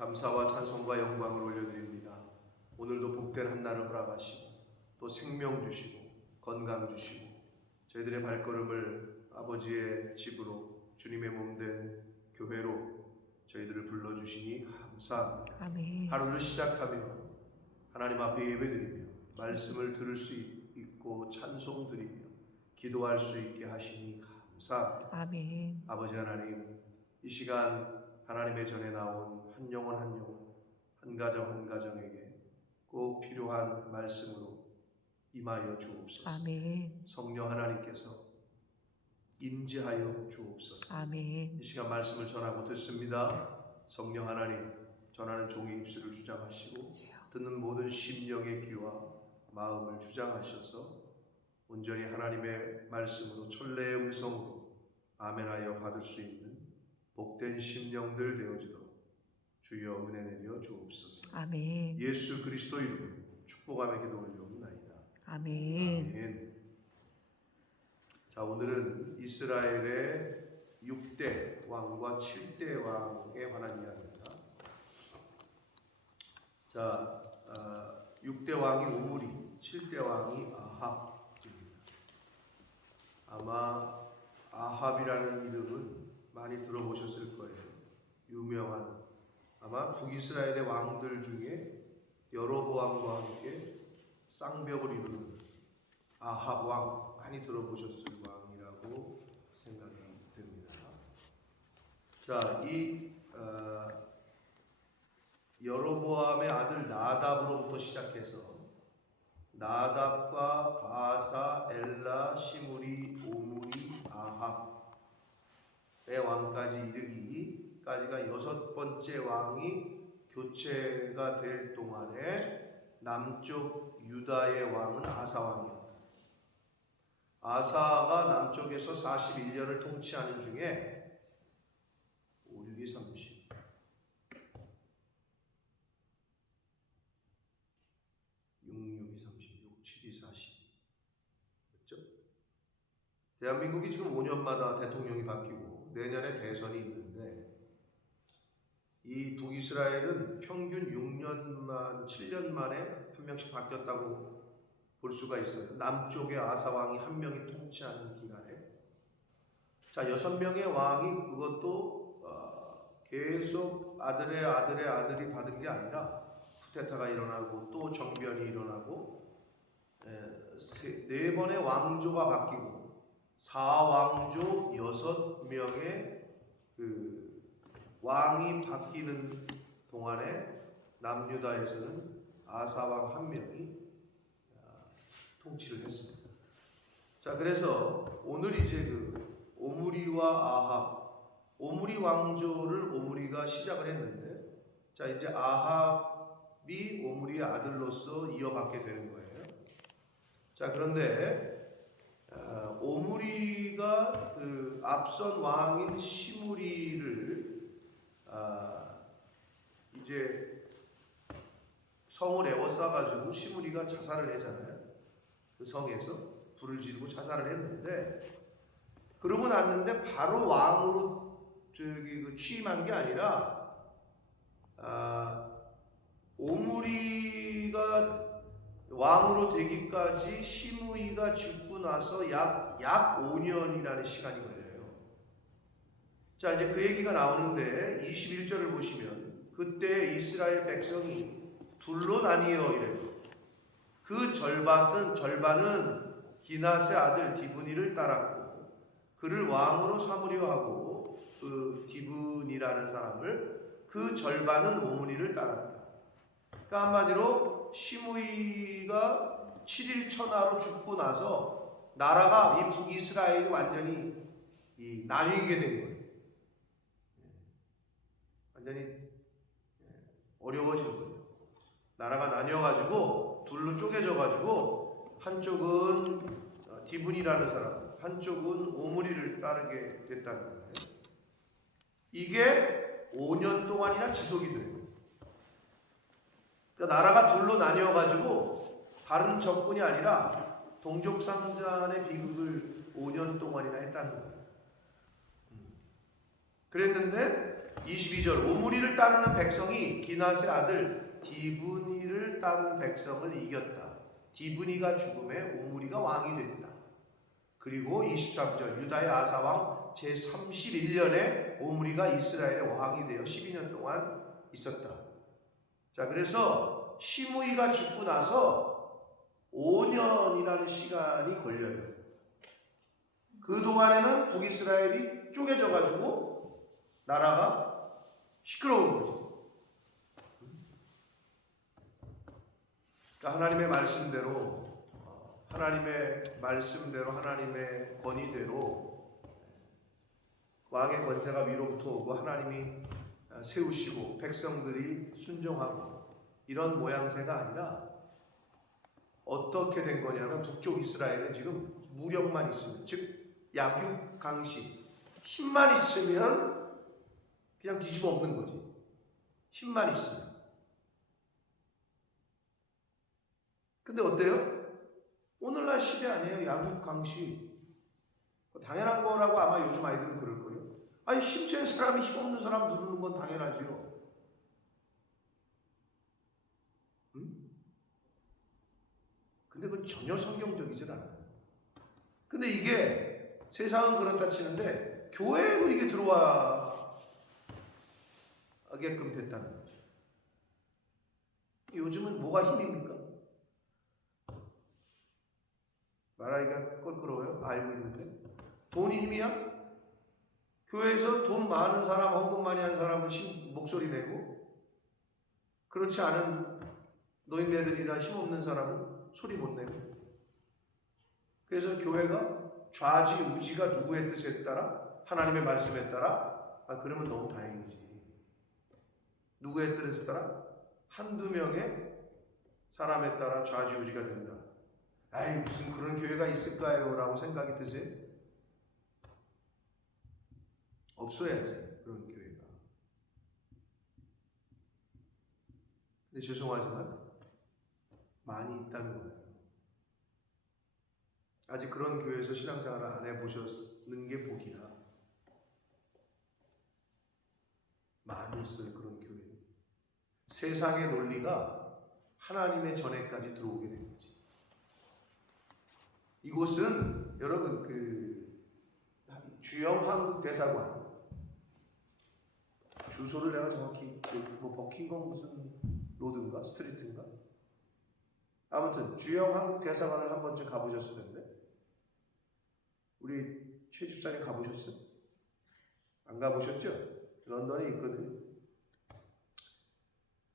감사와 찬송과 영광을 올려드립니다. 오늘도 복된 한날을 허락하시고 또 생명 주시고 건강 주시고 저희들의 발걸음을 아버지의 집으로 주님의 몸된 교회로 저희들을 불러주시니 감사합니다. 아멘. 하루를 시작하며 하나님 앞에 예배드리며 말씀을 들을 수 있고 찬송드리며 기도할 수 있게 하시니 감사합니다. 아멘. 아버지 하나님, 이 시간 하나님의 전에 나온 한 영혼 한 영혼, 한 가정 한 가정에게 꼭 필요한 말씀으로 임하여 주옵소서. 아멘. 성령 하나님께서 임재하여 주옵소서. 아멘. 이 시간 말씀을 전하고 듣습니다. 성령 하나님, 전하는 종의 입술을 주장하시고 듣는 모든 심령의 귀와 마음을 주장하셔서 온전히 하나님의 말씀으로 천래의 음성으로 아멘하여 받을 수 있는 복된 심령들 되어지도록 주여 은혜 내려 주옵소서. 아멘. 예수 그리스도 이름으로 축복하며 기도 올려옵나이다. 아멘. 아멘. 자, 오늘은 이스라엘의 6대 왕과 7대 왕에 관한 이야기입니다. 자, 6대 왕이 오므리, 7대 왕이 아합입니다. 아마 아합이라는 이름은 많이 들어보셨을 거예요. 유명한, 아마 북이스라엘의 왕들 중에 여로보암과 함께 쌍벽을 이루는 아합 왕, 많이 들어보셨을 왕이라고 생각이 듭니다. 자, 이 여로보암의 아들 나답으로부터 시작해서 나답과 바사, 엘라, 시므리, 오므리, 아합의 왕까지 이르기까지가 6번째 왕이 교체가 될 동안에 남쪽 유다의 왕은 아사 왕이었다. 아사가 남쪽에서 41년을 통치하는 중에 5, 6이 30, 6, 6이 30, 6, 7이 40. 그렇죠? 대한민국이 지금 5년마다 대통령이 바뀌고 내년에 대선이 있는데 이 북이스라엘은 평균 6년만, 7년 만에 한 명씩 바뀌었다고 볼 수가 있어요. 남쪽의 아사 왕이 한 명이 통치하는 기간에. 자, 6명의 왕이 그것도 계속 아들의 아들이 받은 게 아니라 쿠데타가 일어나고 또 정변이 일어나고 4번의 왕조가 바뀌고 4왕조 6명의 그 왕이 바뀌는 동안에 남유다에서는 아사왕 한 명이 통치를 했습니다. 자, 그래서 오늘 이제 그 오므리와 아합, 오므리 왕조를 오므리가 시작을 했는데, 자, 이제 아합이 오므리의 아들로서 이어받게 되는 거예요. 자, 그런데 오므리가 그 앞선 왕인 시므리를 이제 성을 에워싸가지고 시므리가 자살을 하잖아요. 그 성에서 불을 지르고 자살을 했는데, 그러고 났는데 바로 왕으로 그 취임한 게 아니라 오므리가 왕으로 되기까지 시므이가 죽고 나서 약 5년이라는 시간이 걸려요. 자, 이제 그 얘기가 나오는데 21절을 보시면 그때 이스라엘 백성이 둘로 나뉘어 이래요. 그 절반은 기낫의 아들 디브니를 따랐고 그를 왕으로 삼으려 하고 그 디브니라는 사람을, 그 절반은 오므리를 따랐다. 그러니까 한마디로 시므이가 7일 천하로 죽고 나서 나라가 이 북이스라엘이 완전히 나뉘게 된 거예요. 완전히 어려워진 거예요. 나라가 나뉘어가지고 둘로 쪼개져가지고 한쪽은 디분이라는 사람, 한쪽은 오므리를 따르게 됐다는 거예요. 이게 5년 동안이나 지속이 돼요. 그러니까 나라가 둘로 나뉘어가지고 다른 적군이 아니라 동족상잔의 비극을 5년 동안이나 했다는 거예요. 그랬는데 22절 오므리를 따르는 백성이 기낫의 아들 디브니를 따른 백성을 이겼다. 디브니가 죽음에 오므리가 왕이 됐다. 그리고 23절 유다의 아사왕 제31년에 오므리가 이스라엘의 왕이 되어 12년 동안 있었다. 자, 그래서 시므이가 죽고 나서 5년이라는 시간이 걸려요. 그동안에는 북이스라엘이 쪼개져가지고 나라가 시끄러운 거지. 그러니까 하나님의 말씀대로 하나님의 권위대로 왕의 권세가 위로부터 오고 하나님이 세우시고 백성들이 순종하고 이런 모양새가 아니라 어떻게 된 거냐면 북쪽 이스라엘은 지금 무력만 있으면, 즉 약육강식, 힘만 있으면 그냥 뒤집어 엎는 거지. 힘만 있으면. 근데 어때요? 오늘날 시대 아니에요. 약육강식. 당연한 거라고 아마 요즘 아이들은 그럴 거예요. 아니, 힘센 사람이 힘없는 사람 누르는 건 당연하지요. 응? 근데 그건 전혀 성경적이질 않아요. 근데 이게 세상은 그렇다 치는데 교회에도 이게 들어와게끔 됐다는 거죠. 요즘은 뭐가 힘입니까? 말하기가 껄끄러워요. 알고 있는데. 돈이 힘이야? 교회에서 돈 많은 사람, 헌금 많이 한 사람은 목소리 내고, 그렇지 않은 노인네들이나 힘없는 사람은 소리 못 내고. 그래서 교회가 좌지우지가 누구의 뜻에 따라? 하나님의 말씀에 따라? 그러면 너무 다행이지. 누구의 뜻에 따라? 한두 명의 사람에 따라 좌지우지가 된다. 아이, 무슨 그런 교회가 있을까요? 라고 생각이 드세요? 없어야지, 그런 교회가. 근데 죄송하지만 많이 있다는 거예요. 아직 그런 교회에서 신앙생활을 안 해보셨는 게 복이야. 많이 있어요, 그런 교회. 세상의 논리가 하나님의 전에까지 들어오게 된 거지. 이곳은 여러분 주영 한국대사관, 주소를 내가 정확히 버킹엄 무슨 로드인가 스트리트인가, 아무튼 주영 한국대사관을 한 번쯤 가보셨을 텐데, 우리 최 집사님 가보셨어요? 안 가보셨죠? 런던에 있거든요.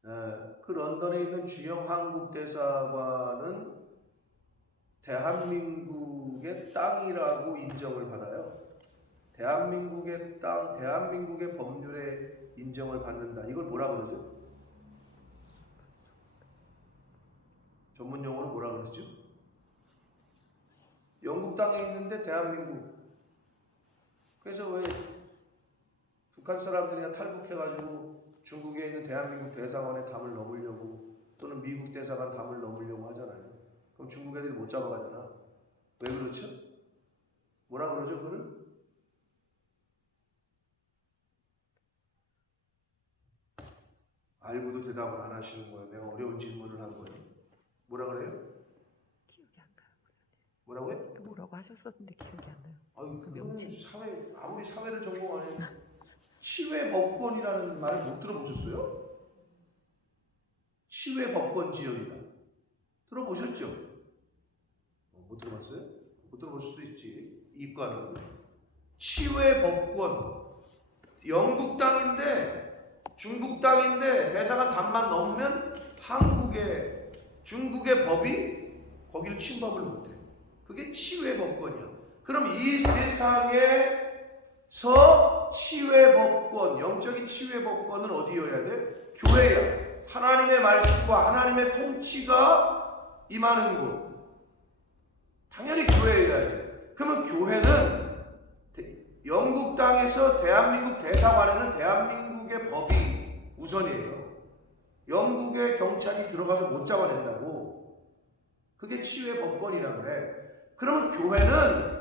그 런던에 있는 주영 한국대사관은 대한민국의 땅이라고 인정을 받아요. 대한민국의 땅, 대한민국의 법률에 인정을 받는다. 이걸 뭐라 그러죠? 전문 용어로 뭐라 그러죠? 영국 땅에 있는데 대한민국. 그래서 왜 북한 사람들이나 탈북해가지고 중국에 있는 대한민국 대사관에 담을 넘으려고, 또는 미국 대사관 담을 넘으려고 하잖아요. 그럼 중국 애들이 못 잡아가잖아. 왜 그렇죠? 뭐라 그러죠, 그걸? 알고도 대답을 안 하시는 거예요. 내가 어려운 질문을 한 거예요. 뭐라 그래요? 기억이 안 나요, 목사님. 뭐라고요? 뭐라고 하셨었는데 기억이 안 나요. 아유, 그 명칭. 사회, 아무리 사회를 전공 안 해도 치외법권이라는 말 못 들어보셨어요? 치외법권 지역이다. 들어보셨죠? 못 들어봤어요? 못 들어볼 수도 있지. 이과는 치외법권. 영국 땅인데, 중국 땅인데 대사관 담만 넘으면 중국의 법이 거기를 침범을 못해. 그게 치외법권이야. 그럼 이 세상에서 치외법권, 영적인 치외법권은 어디여야 돼? 교회야. 하나님의 말씀과 하나님의 통치가 임하는 곳. 당연히 교회여야지. 그러면 교회는 영국 땅에서 대한민국 대사관에는 대한민국의 법이 우선이에요. 영국의 경찰이 들어가서 못 잡아낸다고. 그게 치외법권이라 그래. 그러면 교회는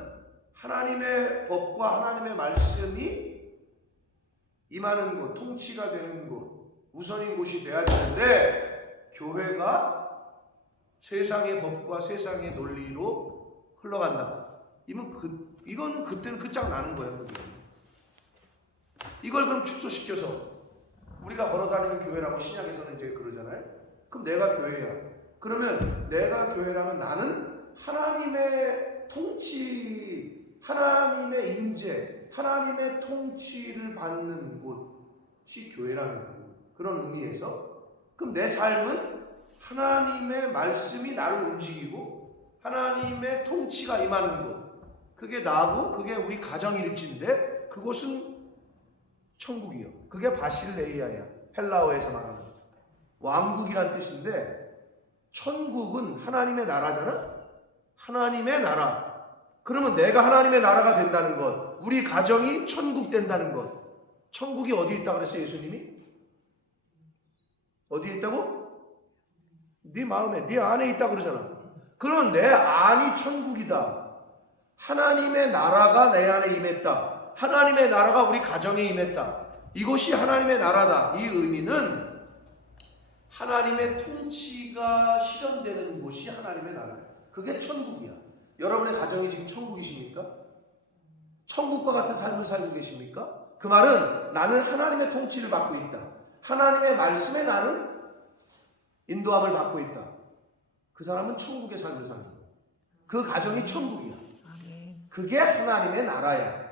하나님의 법과 하나님의 말씀이 임하는 곳, 통치가 되는 곳, 우선인 곳이 돼야 되는데 교회가 세상의 법과 세상의 논리로 흘러간다. 이거는 그때는 끝장나는 거예요. 그게. 이걸 그럼 축소시켜서 우리가 걸어다니는 교회라고 신약에서는 이제 그러잖아요. 그럼 내가 교회야. 그러면 내가 교회라면 나는 하나님의 통치, 하나님의 임재, 하나님의 통치를 받는 곳이 교회라는 거예요. 그런 의미에서 그럼 내 삶은 하나님의 말씀이 나를 움직이고 하나님의 통치가 임하는 곳, 그게 나고 그게 우리 가정일지인데 그곳은 천국이요. 그게 바실레이아야. 헬라어에서 말하는 왕국이란 뜻인데 천국은 하나님의 나라잖아. 하나님의 나라. 그러면 내가 하나님의 나라가 된다는 것, 우리 가정이 천국 된다는 것. 천국이 어디 있다고 그랬어요, 예수님이? 어디에 있다고? 네 마음에, 네 안에 있다고 그러잖아. 그러면 내 안이 천국이다. 하나님의 나라가 내 안에 임했다. 하나님의 나라가 우리 가정에 임했다. 이것이 하나님의 나라다. 이 의미는 하나님의 통치가 실현되는 곳이 하나님의 나라예요. 그게 천국이야. 여러분의 가정이 지금 천국이십니까? 천국과 같은 삶을 살고 계십니까? 그 말은 나는 하나님의 통치를 받고 있다. 하나님의 말씀에 나는 인도함을 받고 있다. 그 사람은 천국의 삶을 사는 거야. 그 가정이 천국이야. 그게 하나님의 나라야.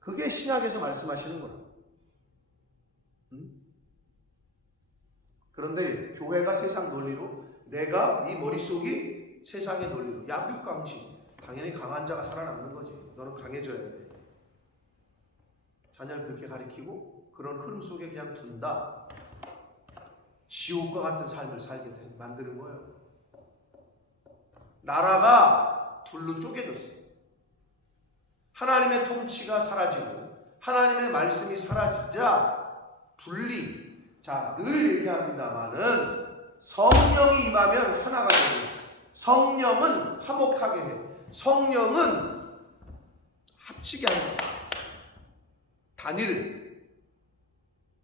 그게 신약에서 말씀하시는 거라. 그런데 교회가 세상 논리로, 내가 네 머릿속이 세상의 논리로, 약육강식, 당연히 강한 자가 살아남는 거지. 너는 강해져야 돼. 자녀를 그렇게 가리키고 그런 흐름 속에 그냥 둔다. 지옥과 같은 삶을 살게 만드는 거예요. 나라가 둘로 쪼개졌어요. 하나님의 통치가 사라지고 하나님의 말씀이 사라지자 분리. 자, 늘 얘기합니다마는 성령이 임하면 하나가 되고 성령은 화목하게 해. 성령은 합치게 하는 거야. 단일.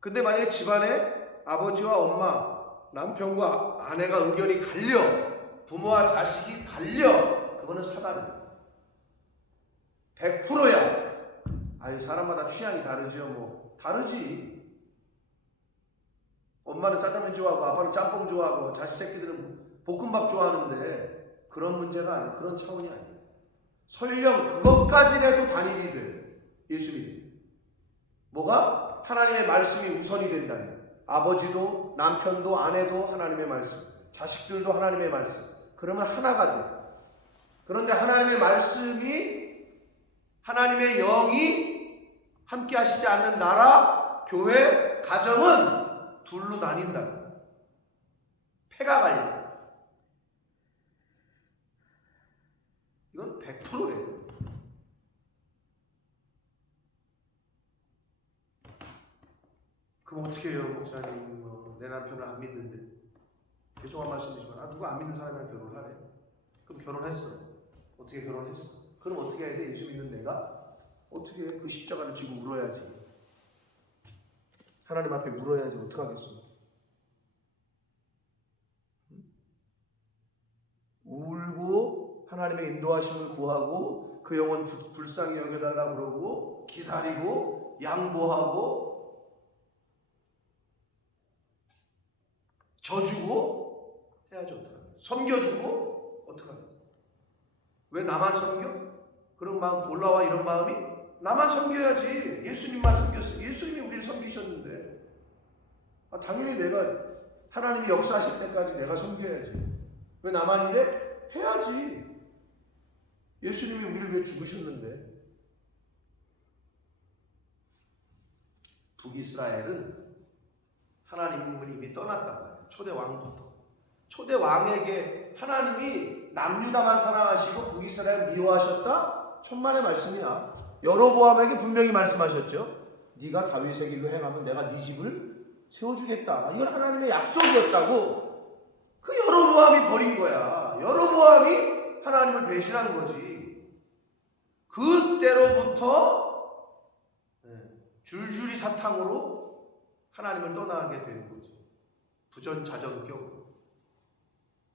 근데 만약에 집안에 아버지와 엄마, 남편과 아내가 의견이 갈려, 부모와 자식이 갈려, 그거는 사단이야. 100%야. 아유, 사람마다 취향이 다르죠. 뭐 다르지. 엄마는 짜장면 좋아하고 아빠는 짬뽕 좋아하고 자식 새끼들은 볶음밥 좋아하는데 그런 문제가 아니야. 그런 차원이 아니야. 설령 그것까지라도 단일이 돼. 예수님이. 뭐가? 하나님의 말씀이 우선이 된다면 아버지도 남편도 아내도 하나님의 말씀, 자식들도 하나님의 말씀. 그러면 하나가 돼. 그런데 하나님의 말씀이, 하나님의 영이 함께 하시지 않는 나라, 교회, 가정은 둘로 나뉜다. 패가 갈려. 이건 100%예요. 그럼 어떻게 해요, 목사님? 내 남편을 안 믿는데. 죄송한 말씀이지만 누가 안 믿는 사람이랑 결혼을 하래. 그럼 결혼했어. 어떻게 결혼했어? 그럼 어떻게 해야 돼? 예수 믿는 내가? 어떻게 해? 그 십자가를 지고 울어야지. 하나님 앞에 울어야지. 어떡하겠어? 울고 하나님의 인도하심을 구하고 그 영혼 불쌍히 여겨달라고 그러고 기다리고 양보하고 져주고 해야지. 어떡하겠어? 섬겨주고 어떡하겠어? 왜 나만 섬겨? 그런 마음, 올라와 이런 마음이? 나만 섬겨야지. 예수님만 섬겼어. 예수님이 우리를 섬기셨는데 당연히 내가 하나님이 역사하실 때까지 내가 섬겨야지. 왜 나만 이래? 해야지. 예수님이 우리를 위해 죽으셨는데. 북이스라엘은 하나님을 이미 떠났단 말이에요. 초대 왕부터. 초대 왕에게 하나님이 남유다만 사랑하시고 북이스라엘 미워하셨다? 천만의 말씀이야. 여로보암에게 분명히 말씀하셨죠. 네가 다윗의 길로 행하면 내가 네 집을 세워주겠다. 이건 하나님의 약속이었다고. 그 여로보암이 버린 거야. 여로보암이 하나님을 배신한 거지. 그때로부터 줄줄이 사탕으로 하나님을 떠나게 되는 거지. 부전자전격으로.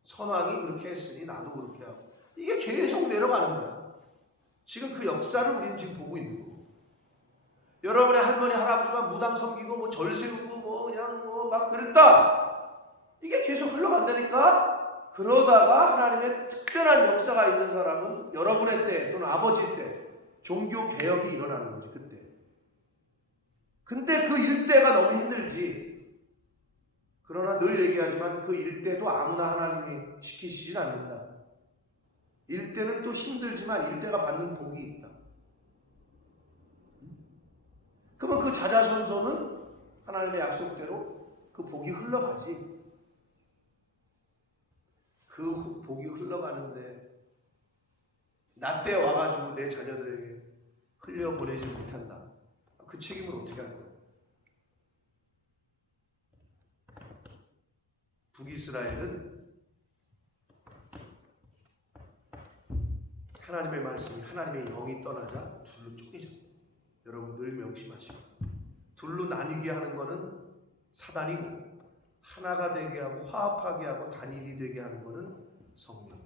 선왕이 그렇게 했으니 나도 그렇게 하고. 이게 계속 내려가는 거야. 지금 그 역사를 우리는 지금 보고 있는 거고. 여러분의 할머니 할아버지가 무당 섬기고 뭐 절 세우고 뭐 그냥 뭐 막 그랬다. 이게 계속 흘러간다니까. 그러다가 하나님의 특별한 역사가 있는 사람은 여러분의 때 또는 아버지 때 종교 개혁이 일어나는 거지. 그때. 근데 그 일대가 너무 힘들지. 그러나 늘 얘기하지만 그 일대도 아무나 하나님이 시키시진 않는다. 일대는 또 힘들지만 일대가 받는 복이 있다. 그러면 그 자자손손은 하나님의 약속대로 그 복이 흘러가지. 그 복이 흘러가는데 나 때 와가지고 내 자녀들에게 흘려보내지 못한다. 그 책임을 어떻게 할 거야? 북이스라엘은 하나님의 말씀이 하나님의 영이 떠나자 둘로 쪼개져. 여러분 늘 명심하시고 둘로 나뉘게 하는 것은 사단이고 하나가 되게 하고 화합하게 하고 단일이 되게 하는 것은 성령이에요.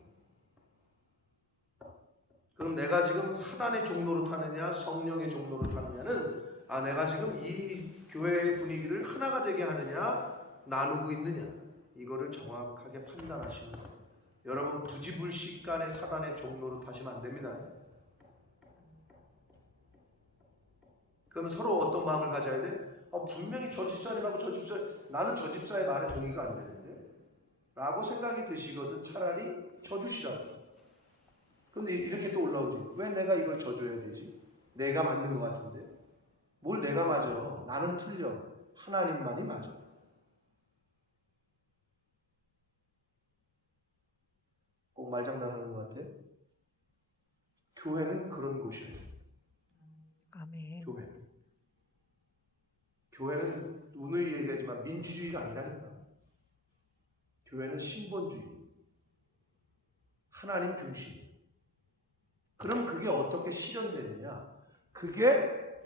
그럼 내가 지금 사단의 종로로 타느냐 성령의 종로로 타느냐는 내가 지금 이 교회의 분위기를 하나가 되게 하느냐 나누고 있느냐 이거를 정확하게 판단하시는 거예요. 여러분 부지불식간에 사단의 종로로 타시면 안 됩니다. 그럼 서로 어떤 마음을 가져야 돼? 분명히 저 집사님하고 저 집사 나는 저 집사의 말에 동의가 안 되는데 라고 생각이 드시거든. 차라리 져주시라고. 근데 이렇게 또 올라오지. 왜 내가 이걸 져줘야 되지? 내가 맞는 것 같은데. 뭘 내가 맞아. 나는 틀려. 하나님만이 맞아. 꼭 말장난하는 것 같아. 교회는 그런 곳이에요. 아멘. 교회는 누누이 얘기하지만 민주주의가 아니라니까. 교회는 신본주의, 하나님 중심. 그럼 그게 어떻게 실현되느냐? 그게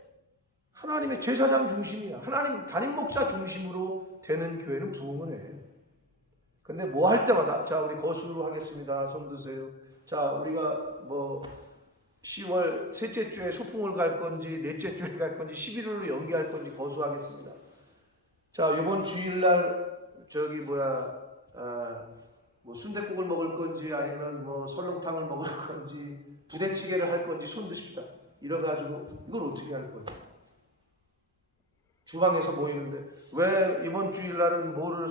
하나님의 제사장 중심이야. 하나님 담임 목사 중심으로 되는 교회는 부흥을 해. 근데 뭐 할 때마다 자 우리 거수로 하겠습니다. 손 드세요. 자 우리가 뭐 10월 셋째 주에 소풍을 갈 건지 넷째 주에 갈 건지 11월로 연기할 건지 거수하겠습니다. 자 이번 주일날 저기 뭐 순댓국을 먹을 건지 아니면 뭐 설렁탕을 먹을 건지 부대찌개를 할 건지 손 드십시다. 이래가지고 이걸 어떻게 할 건지. 주방에서 모이는데 왜 이번 주일날은 뭐를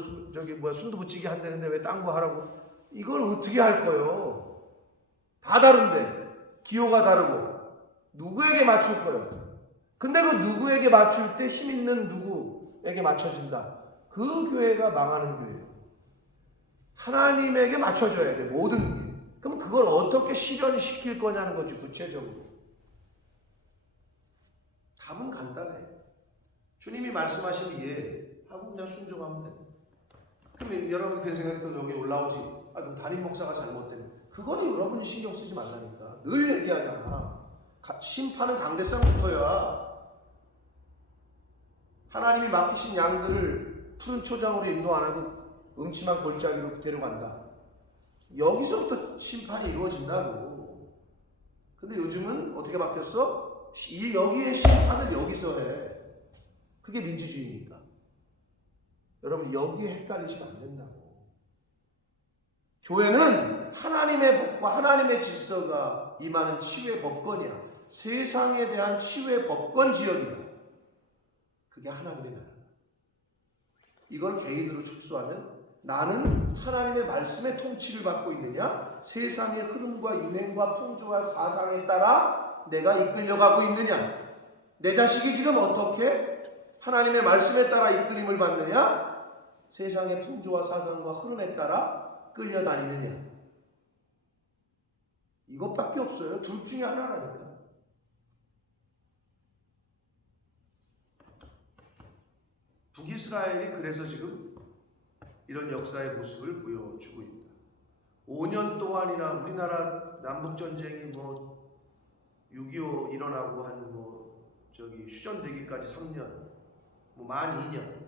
순두부찌개 한다는데 왜 딴 거 하라고. 이걸 어떻게 할 거요? 다 다른데. 기호가 다르고 누구에게 맞출 거예요? 근데 그 누구에게 맞출 때 힘 있는 누구에게 맞춰진다. 그 교회가 망하는 교회예요. 하나님에게 맞춰줘야 돼 모든 게. 그럼 그걸 어떻게 실현시킬 거냐는 거지 구체적으로. 답은 간단해. 주님이 말씀하신 이해하고 그냥 순종하면 돼. 그럼 여러분 그 생각이 또 여기 올라오지. 그럼 담임 목사가 잘못되면 그거는 여러분이 신경 쓰지 말라니까. 늘 얘기하잖아. 심판은 강대상부터야. 하나님이 맡기신 양들을 푸른 초장으로 인도 안 하고 음침한 골짜기로 데려간다. 여기서부터 심판이 이루어진다고. 근데 요즘은 어떻게 바뀌었어? 여기에 심판을 여기서 해. 그게 민주주의니까. 여러분 여기에 헷갈리시면 안 된다고. 교회는 하나님의 법과 하나님의 질서가 임하는 치유의 법권이야. 세상에 대한 치유의 법권 지역이다. 그게 하나님의 나라다. 이걸 개인으로 축소하면 나는 하나님의 말씀의 통치를 받고 있느냐? 세상의 흐름과 유행과 풍조와 사상에 따라 내가 이끌려가고 있느냐? 내 자식이 지금 어떻게 하나님의 말씀에 따라 이끌림을 받느냐? 세상의 풍조와 사상과 흐름에 따라 끌려다니느냐? 이것밖에 없어요. 둘 중에 하나라니까. 북이스라엘이 그래서 지금 이런 역사의 모습을 보여주고 있다. 5년 동안이나 우리나라 남북전쟁이 6.25 일어나고 한 휴전되기까지 3년, 만 2년,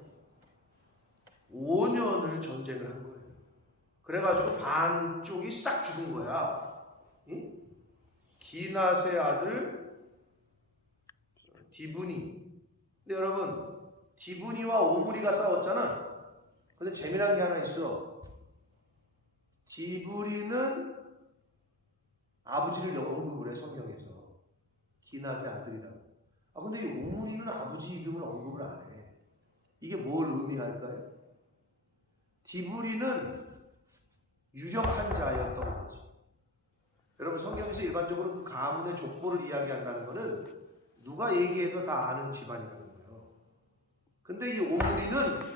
5년을 전쟁을 한 거예요. 그래가지고 반쪽이 싹 죽은 거야. 응? 기낫의 아들 디브니. 근데 여러분, 디브니와 오므리가 싸웠잖아. 근데 재미난 게 하나 있어. 디브리는 아버지를 언급을 해, 성경에서. 기낫의 아들이라고. 근데 이 오므리는 아버지 이름을 언급을 안 해. 이게 뭘 의미할까요? 디브리는 유력한 자였던 거지. 여러분, 성경에서 일반적으로 그 가문의 족보를 이야기한다는 것은 누가 얘기해도 다 아는 집안이라는 거예요. 근데 이 오므리는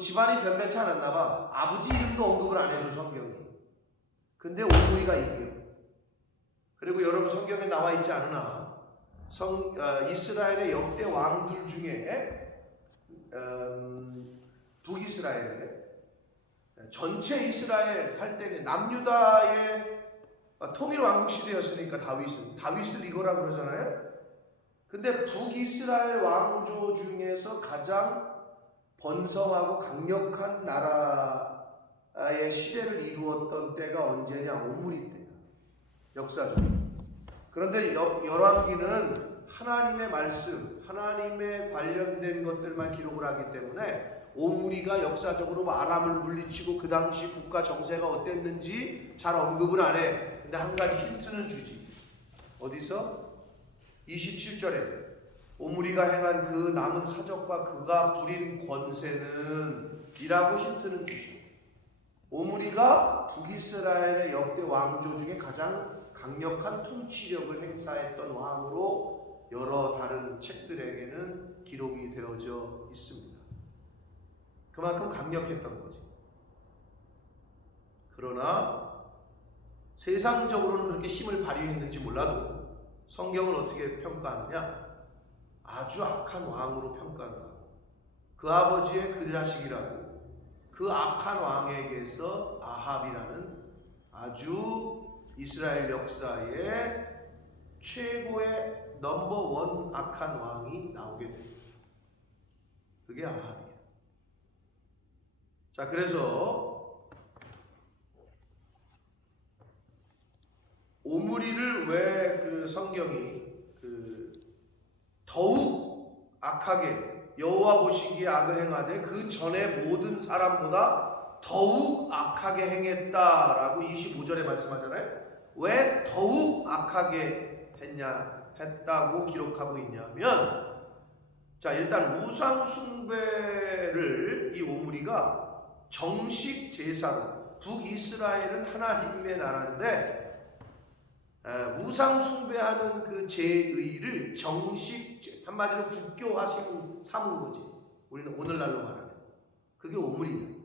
집안이 변변치 않았나 봐. 아버지 이름도 언급을 안 해줘, 성경이. 근데 오므리가 이겨. 그리고 여러분, 성경에 나와 있지 않으나 이스라엘의 역대 왕들 중에 북이스라엘의 전체 이스라엘 할 때 남유다의 통일 왕국 시대였으니까 다윗을 이거라고 그러잖아요. 근데 북이스라엘 왕조 중에서 가장 번성하고 강력한 나라의 시대를 이루었던 때가 언제냐? 오므리 때야. 역사적으로. 그런데 열왕기는 하나님의 말씀, 하나님에 관련된 것들만 기록을 하기 때문에 오므리가 역사적으로 아람을 물리치고 그 당시 국가 정세가 어땠는지 잘 언급을 안 해. 근데 한 가지 힌트는 주지. 어디서? 27절에 오므리가 행한 그 남은 사적과 그가 부린 권세는 이라고 힌트는 주죠. 오므리가 북이스라엘의 역대 왕조 중에 가장 강력한 통치력을 행사했던 왕으로 여러 다른 책들에게는 기록이 되어져 있습니다. 그만큼 강력했던 거지. 그러나 세상적으로는 그렇게 힘을 발휘했는지 몰라도 성경은 어떻게 평가하느냐? 아주 악한 왕으로 평가를 하고 그 아버지의 그 자식이라고 그 악한 왕에게서 아합이라는 아주 이스라엘 역사의 최고의 넘버원 악한 왕이 나오게 됩니다. 그게 아합이에요. 자, 그래서 오므리를 왜 그 성경이 더욱 악하게 여호와 보시기에 악을 행하되 그 전에 모든 사람보다 더욱 악하게 행했다라고 25절에 말씀하잖아요. 왜 더욱 악하게 했다고 기록하고 있냐면, 자, 일단 우상 숭배를 이 오므리가 정식 제사로, 북이스라엘은 하나님의 나라인데 우상 숭배하는 그 제의를 정식, 한마디로 국교화 삼은 거지. 우리는 오늘날로 말하면 그게 오므리예요.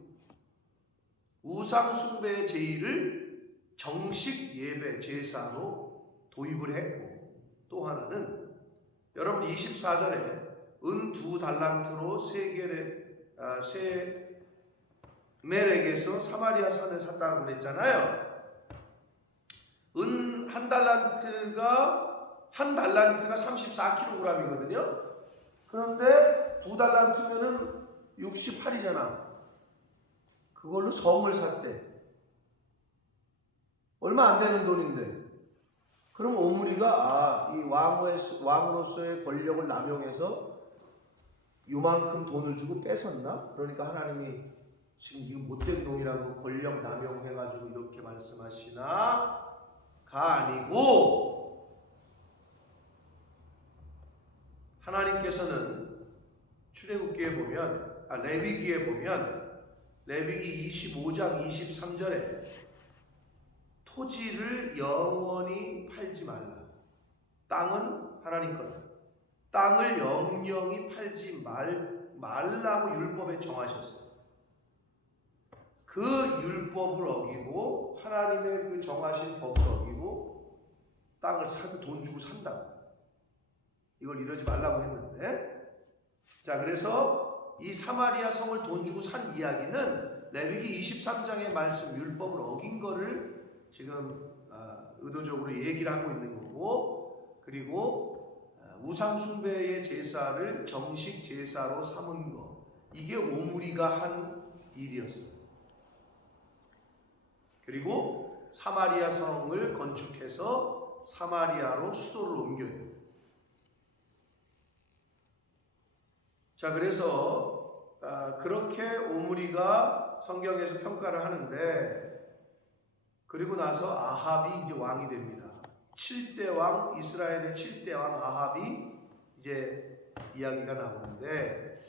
우상 숭배의 제의를 정식 예배 제사로 도입을 했고, 또 하나는 여러분 24절에 은 2달란트로 세멜에게서 사마리아 산을 샀다고 그랬잖아요. 은 한 달란트가 34kg이거든요. 그런데 2달란트면은 68이잖아. 그걸로 성을 샀대. 얼마 안 되는 돈인데. 그럼 오므리가 이 왕으로서의 권력을 남용해서 요만큼 돈을 주고 뺏었나? 그러니까 하나님이 지금 이거 못된 놈이라고 권력 남용해가지고 이렇게 말씀하시나? 가 아니고 하나님께서는 출애굽기에 보면 레위기에 보면 레위기 25장 23절에 토지를 영원히 팔지 말라. 땅은 하나님 거다. 땅을 영영히 팔지 말라고 율법에 정하셨어요. 그 율법을 어기고 하나님의 그 정하신 법을 어기고 땅을 사고 돈 주고 산다. 이걸 이러지 말라고 했는데, 자, 그래서 이 사마리아 성을 돈 주고 산 이야기는 레위기 23장의 말씀 율법을 어긴 거를 지금 의도적으로 얘기를 하고 있는 거고, 그리고 우상 숭배의 제사를 정식 제사로 삼은 것, 이게 오므리가 한 일이었어요. 그리고 사마리아 성을 건축해서 사마리아로 수도를 옮겨요. 자, 그래서 그렇게 오므리가 성경에서 평가를 하는데, 그리고 나서 아합이 이제 왕이 됩니다. 7대 왕, 이스라엘의 7대 왕 아합이 이제 이야기가 나오는데,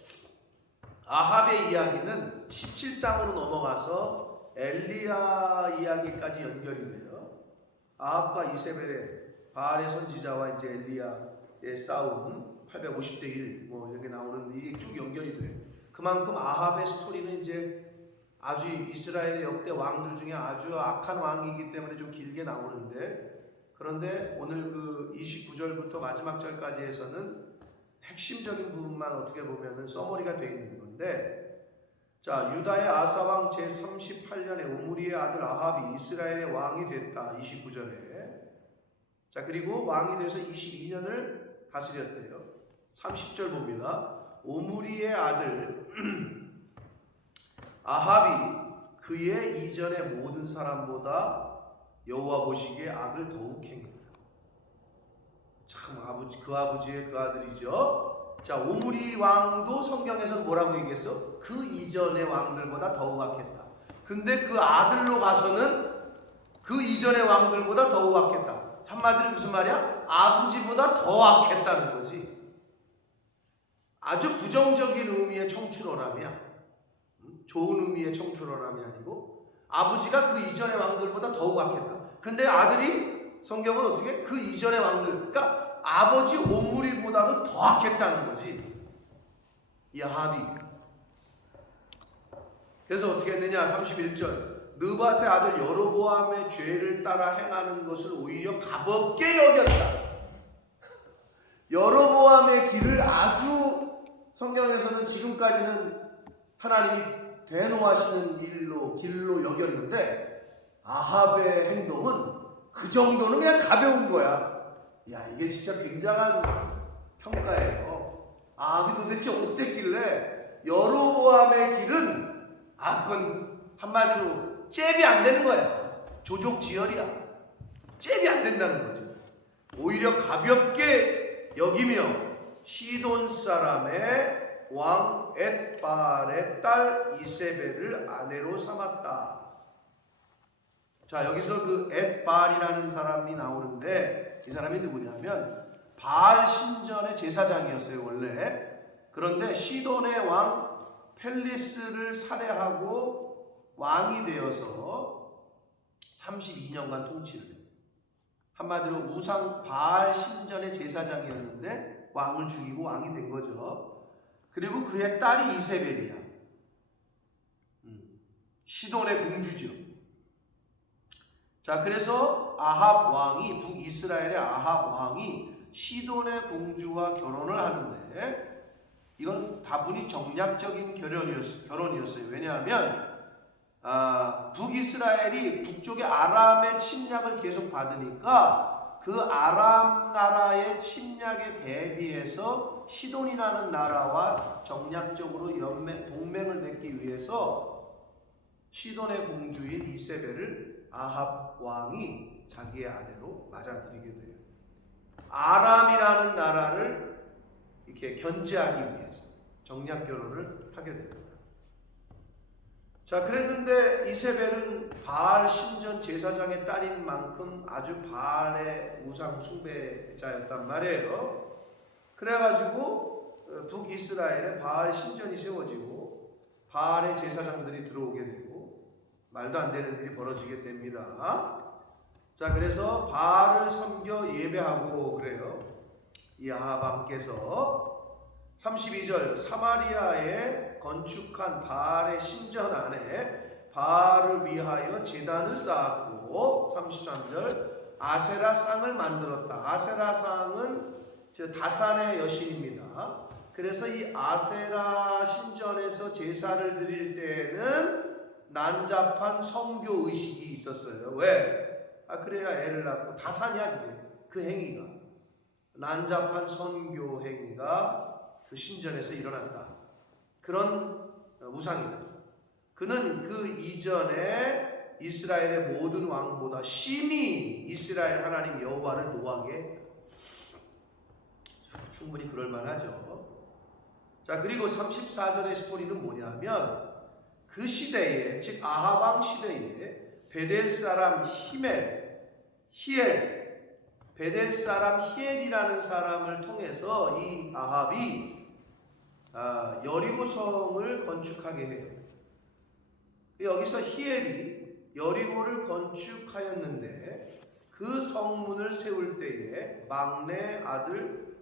아합의 이야기는 17장으로 넘어가서 엘리야 이야기까지 연결이 돼요. 아합과 이세벨의 바알의 선지자와 이제 엘리야의 싸움, 850대 1 뭐 이렇게 나오는 이게 쭉 연결이 돼요. 그만큼 아합의 스토리는 이제 아주 이스라엘의 역대 왕들 중에 아주 악한 왕이기 때문에 좀 길게 나오는데, 그런데 오늘 그 29절부터 마지막 절까지 해서는 핵심적인 부분만 어떻게 보면은 서머리가 되어 있는 건데, 자, 유다의 아사왕 제38년에 오므리의 아들 아합이 이스라엘의 왕이 됐다. 29절에. 자, 그리고 왕이 돼서 22년을 다스렸대요. 30절 봅니다. 오므리의 아들 아합이 그의 이전의 모든 사람보다 여호와 보시기에 악을 더욱 행했다. 참, 그 아버지의 그 아들이죠. 자, 오므리 왕도 성경에서는 뭐라고 얘기했어? 그 이전의 왕들보다 더욱 악했다. 근데 그 아들로 가서는 그 이전의 왕들보다 더욱 악했다. 한마디로 무슨 말이야? 아버지보다 더 악했다는 거지. 아주 부정적인 의미의 청출어람이야. 좋은 의미의 청출어람이 아니고, 아버지가 그 이전의 왕들보다 더욱 악했다. 근데 아들이 성경은 어떻게? 그 이전의 왕들, 그러니까 아버지 오므리보다도 더 악했다는 거지, 이 아합이. 그래서 어떻게 되냐? 31절, 느밧의 아들 여로보암의 죄를 따라 행하는 것을 오히려 가볍게 여겼다. 여로보암의 길을 아주 성경에서는 지금까지는 하나님이 대노하시는 길로 여겼는데, 아합의 행동은 그 정도는 그냥 가벼운 거야. 야, 이게 진짜 굉장한 평가예요. 아합이 도대체 어땠길래 여로보암의 길은, 그건 한마디로 잽이 안 되는 거야. 조족지혈이야. 잽이 안 된다는 거지. 오히려 가볍게 여기며 시돈 사람의 왕 엣바알의 딸 이세벨을 아내로 삼았다. 자, 여기서 그 엣바알이라는 사람이 나오는데, 이 사람이 누구냐면 바알 신전의 제사장이었어요, 원래. 그런데 시돈의 왕 펠리스를 살해하고 왕이 되어서 32년간 통치를 해요. 한마디로 우상 바알 신전의 제사장이었는데 왕을 죽이고 왕이 된 거죠. 그리고 그의 딸이 이세벨이야. 시돈의 공주죠. 자, 그래서 아합 왕이, 북이스라엘의 아합 왕이 시돈의 공주와 결혼을 하는데, 이건 다분히 정략적인 결혼이었어요. 왜냐하면 북이스라엘이 북쪽의 아람의 침략을 계속 받으니까 그 아람 나라의 침략에 대비해서 시돈이라는 나라와 정략적으로 동맹을 맺기 위해서 시돈의 공주인 이세벨을 아합 왕이 자기의 아내로 맞아들이게 돼요. 아람이라는 나라를 이렇게 견제하기 위해서 정략 결혼을 하게 됩니다. 자, 그랬는데 이세벨은 바알 신전 제사장의 딸인 만큼 아주 바알의 우상 숭배자였단 말이에요. 그래가지고 북이스라엘에 바알 신전이 세워지고 바알의 제사장들이 들어오게 되고 말도 안 되는 일이 벌어지게 됩니다. 자, 그래서 바알을 섬겨 예배하고 그래요. 이 아합 왕께서 32절, 사마리아에 건축한 바알의 신전 안에 바알을 위하여 제단을 쌓았고, 33절, 아세라상을 만들었다. 아세라상은 다산의 여신입니다. 그래서 이 아세라 신전에서 제사를 드릴 때에는 난잡한 성교 의식이 있었어요. 왜? 그래야 애를 낳고, 다산이야 그게, 그 행위가 난잡한 선교 행위가 그 신전에서 일어났다. 그런 우상이다. 그는 그 이전에 이스라엘의 모든 왕보다 심히 이스라엘 하나님 여호와를 노하게 했다. 충분히 그럴 만하죠. 자, 그리고 34절의 스토리는 뭐냐면 그 시대에, 즉 아합 왕 시대에 베델 사람 베델 사람 히엘이라는 사람을 통해서 이 아합이 여리고성을 건축하게 해요. 여기서 히엘이 여리고를 건축하였는데 그 성문을 세울 때에 막내 아들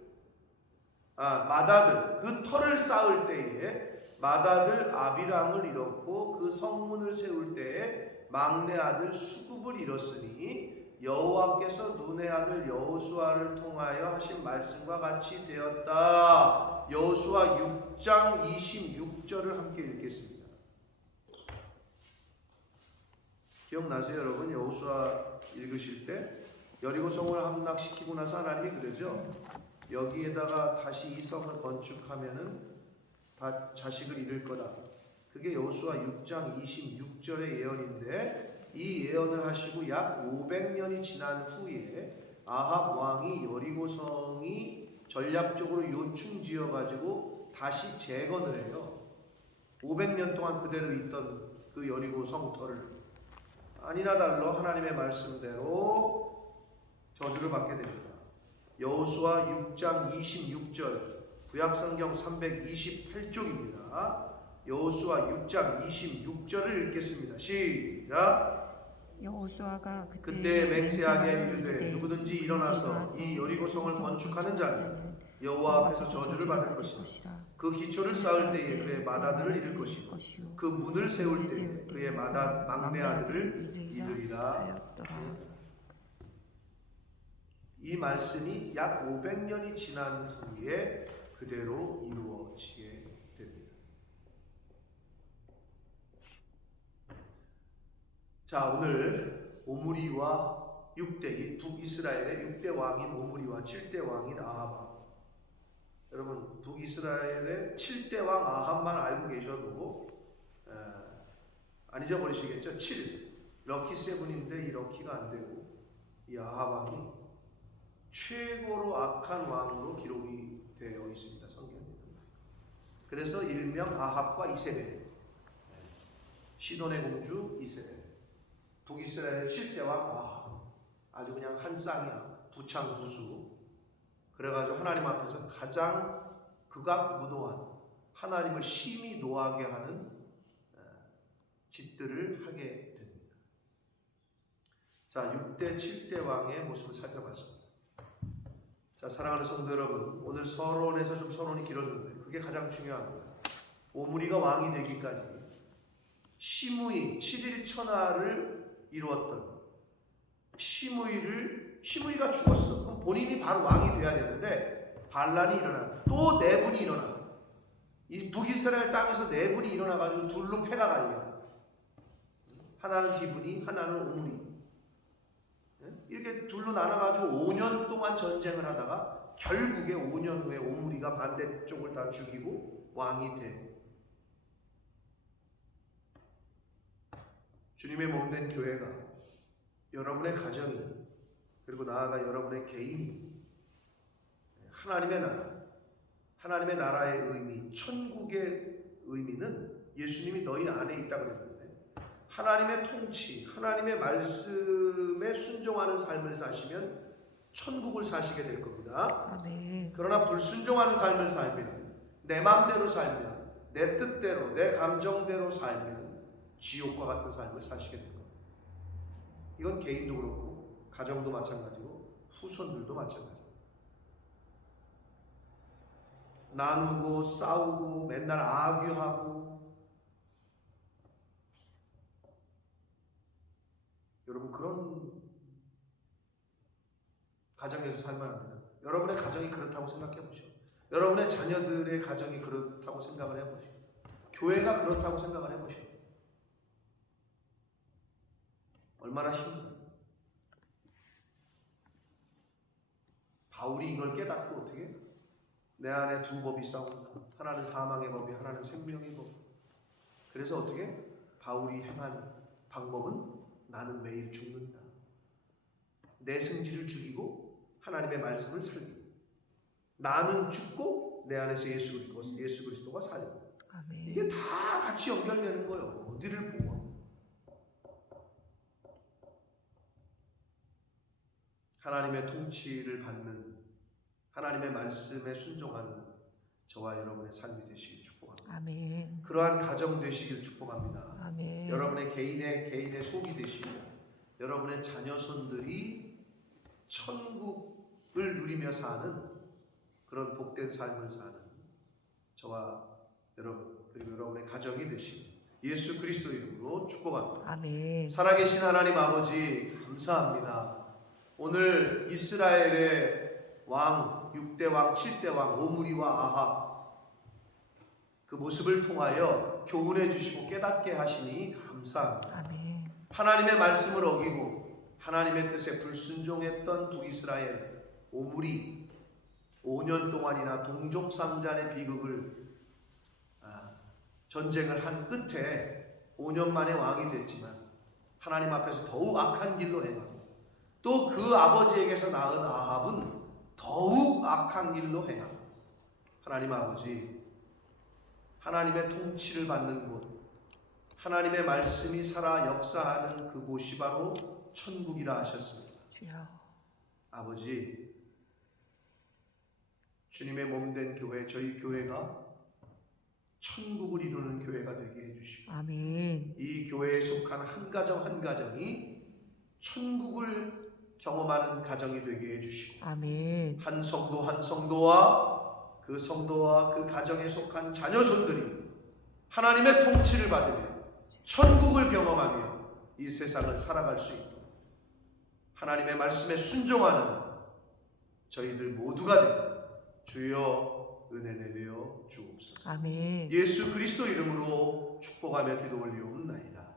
맏아들, 그 터를 쌓을 때에 맏아들 아비람을 잃었고 그 성문을 세울 때에 막내 아들 수굽을 잃었으니 여호와께서 눈의 아들 여호수아를 통하여 하신 말씀과 같이 되었다. 여호수아 6장 26절을 함께 읽겠습니다. 기억나세요, 여러분? 여호수아 읽으실 때 여리고성을 함락시키고 나서 하나님이 그러죠. 여기에다가 다시 이 성을 건축하면은 다 자식을 잃을 거다. 그게 여호수아 6장 26절의 예언인데 이 예언을 하시고 약 500년이 지난 후에 아합 왕이 여리고성이 전략적으로 요충지어 가지고 다시 재건을 해요. 500년 동안 그대로 있던 그 여리고 성터를 아니나 달러 하나님의 말씀대로 저주를 받게 됩니다. 여호수아 6장 26절 구약성경 328쪽입니다. 여호수아 6장 26절을 읽겠습니다. 시작. 여호수아가 그때 맹세하게 이르되 누구든지 일어나서 이 여리고성을 건축하는 자는 여호와 앞에서 저주를 받을 것이라. 그 기초를 쌓을 때에 그의 맏아들을 잃을 것이고 그 문을 세울 때에 그의 막내 아들을 잃으리라. 이 말씀이 약 500년이 지난 후에 그대로 이루어지게 됩니다. 자, 오늘 오므리와 6대 북이스라엘의 6대 왕인 오므리와 7대 왕인 아합 왕. 여러분, 북이스라엘의 7대 왕 아합만 알고 계셔도 안 잊어버리시겠죠? 7 럭키 세븐인데 이 럭키가 안 되고 이 아합 왕이 최고로 악한 왕으로 기록이 되어 있습니다. 성경에. 그래서 일명 아합과 이세벨, 시돈의 공주 이세벨, 북이스라엘의 7대 왕 아합. 아주 그냥 한 쌍이야. 부창부수. 그래가지고 하나님 앞에서 가장 극악무도한, 하나님을 심히 노하게 하는 짓들을 하게 됩니다. 자, 6대 7대 왕의 모습을 살펴봤습니다. 자, 사랑하는 성도 여러분, 오늘 서론에서 좀 서론이 길었는데 그게 가장 중요합니다. 오므리가 왕이 되기까지 시므이 7일 천하를 이루었던 시므이가 죽었어. 그럼 본인이 바로 왕이 돼야 되는데 반란이 일어나. 또 내분이 일어나. 이 북이스라엘 땅에서 내분이 일어나가지고 둘로 패가 갈려. 하나는 디브니, 하나는 오므리. 이렇게 둘로 나눠가지고 5년 동안 전쟁을 하다가 결국에 5년 후에 오므리가 반대쪽을 다 죽이고 왕이 돼. 주님의 몸된 교회가 여러분의 가정이 그리고 나아가 여러분의 개인이 하나님의 나라의 의미, 천국의 의미는 예수님이 너희 안에 있다고 그랬는데 하나님의 통치, 하나님의 말씀에 순종하는 삶을 사시면 천국을 사시게 될 겁니다. 아멘. 그러나 불순종하는 삶을 살면, 내 마음대로 살면, 내 뜻대로, 내 감정대로 살면 지옥과 같은 삶을 사시게 될 겁니다. 이건 개인도 그렇고 가정도 마찬가지고 후손들도 마찬가지입니다. 나누고 싸우고 맨날 악유하고 여러분 그런 가정에서 살면 안 되잖아요. 여러분의 가정이 그렇다고 생각해 보시오. 여러분의 자녀들의 가정이 그렇다고 생각을 해 보시오. 교회가 그렇다고 생각을 해 보시오. 얼마나 힘들어요. 바울이 이걸 깨닫고 어떻게? 내 안에 두 법이 싸운다. 하나는 사망의 법이, 하나는 생명의 법. 그래서 어떻게? 바울이 행한 방법은 나는 매일 죽는다. 내 생지를 죽이고 하나님의 말씀을 살리고, 나는 죽고 내 안에서 예수 그리스도가 살고. 아멘. 이게 다 같이 연결되는 거예요. 어디를 보면. 하나님의 통치를 받는, 하나님의 말씀에 순종하는 저와 여러분의 삶이 되시길 축복합니다. 아멘. 그러한 가정 되시길 축복합니다. 아멘. 여러분의 개인의 속이 되시고, 여러분의 자녀손들이 천국을 누리며 사는 그런 복된 삶을 사는 저와 여러분, 그리고 여러분의 가정이 되시길 예수 그리스도 이름으로 축복합니다. 아멘. 살아계신 하나님 아버지 감사합니다. 오늘 이스라엘의 왕, 6대 왕, 7대 왕 오므리와 아합 그 모습을 통하여 교훈해 주시고 깨닫게 하시니 감사합니다. 아멘. 하나님의 말씀을 어기고 하나님의 뜻에 불순종했던 북이스라엘 오므리 5년 동안이나 동족상잔의 비극을 전쟁을 한 끝에 5년 만에 왕이 됐지만 하나님 앞에서 더욱 악한 길로 행하고, 또 그 아버지에게서 낳은 아합은 더욱 악한 길로 행하고, 하나님 아버지, 하나님의 통치를 받는 곳, 하나님의 말씀이 살아 역사하는 그곳이 바로 천국이라 하셨습니다. 주여. 아버지, 주님의 몸된 교회, 저희 교회가 천국을 이루는 교회가 되게 해주시고, 아멘. 이 교회에 속한 한 가정 한 가정이 천국을 경험하는 가정이 되게 해주시고, 아멘. 한 성도 한 성도와 그 가정에 속한 자녀손들이 하나님의 통치를 받으며 천국을 경험하며 이 세상을 살아갈 수 있도록 하나님의 말씀에 순종하는 저희들 모두가 되고 주여 은혜 내려 주옵소서. 아멘. 예수 그리스도 이름으로 축복하며 기도 올리옵나이다.